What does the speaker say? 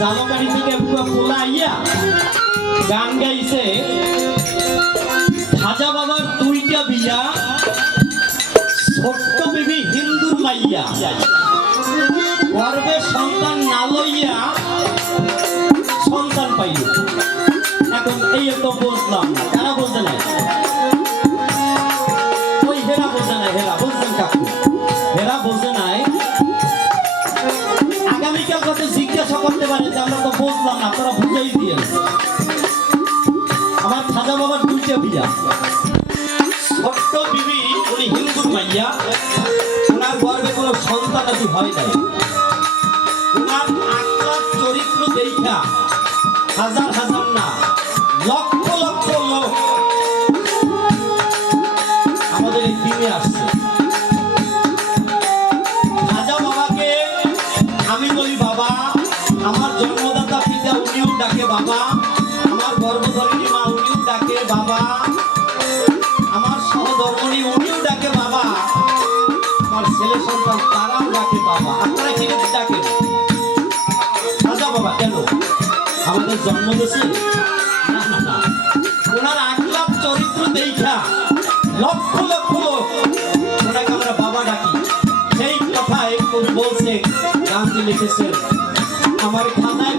জালকারি থেকে পোলা আইয়া গান গাইছে, খাজা বাবার দুইটা বিয়া, ছোট্ট বিবি হিন্দুর মাইয়া, গর্বে সন্তান না লইয়া সন্তান পাইল। এখন এই তো বুঝলাম না, কারা বোঝে নাই? ওই হেরা বোঝে নাই, হেরা বুঝলেন কাকু, হেরা বোঝে নাই। আগামীকাল কত জিজ্ঞাসা করতে পারে যে আমরা তো বুঝলাম না, আপনারা বুঝাই দিয়ে। আমার খাজা বাবার দুইটা বিয়া, ছোট্ট বিবি উনি হিন্দুর মাইয়া, ওনার গর্বে কোনো সন্তানাদি হয় নাই। ওনার আকলাক চরিত্র দেখা হাজার হাজার না লক্ষ লক্ষ লোক আমাদের এই দিনে আসছে। খাজা বাবাকে আমি বলি বাবা, আমার জন্মদাতা পিতা উনিও ডাকে বাবা, আমার গর্ভধারিণী মা উনিও ডাকে বাবা, আমার সহধর্মণী উনিও ডাকে বাবা, আমার ছেলে সন্তান তারাও ডাকে বাবা। আপনারা কি ডাকেন? খাজা বাবা কেন? আমাদের জন্ম দিয়েছে? না না না, ওনার আকলাক চরিত্র দেখা লক্ষ লক্ষ লোক ওনাকে আমরা বাবা ডাকি। সেই কথায় বলছে, গানটি লিখেছেন আমার খাতায়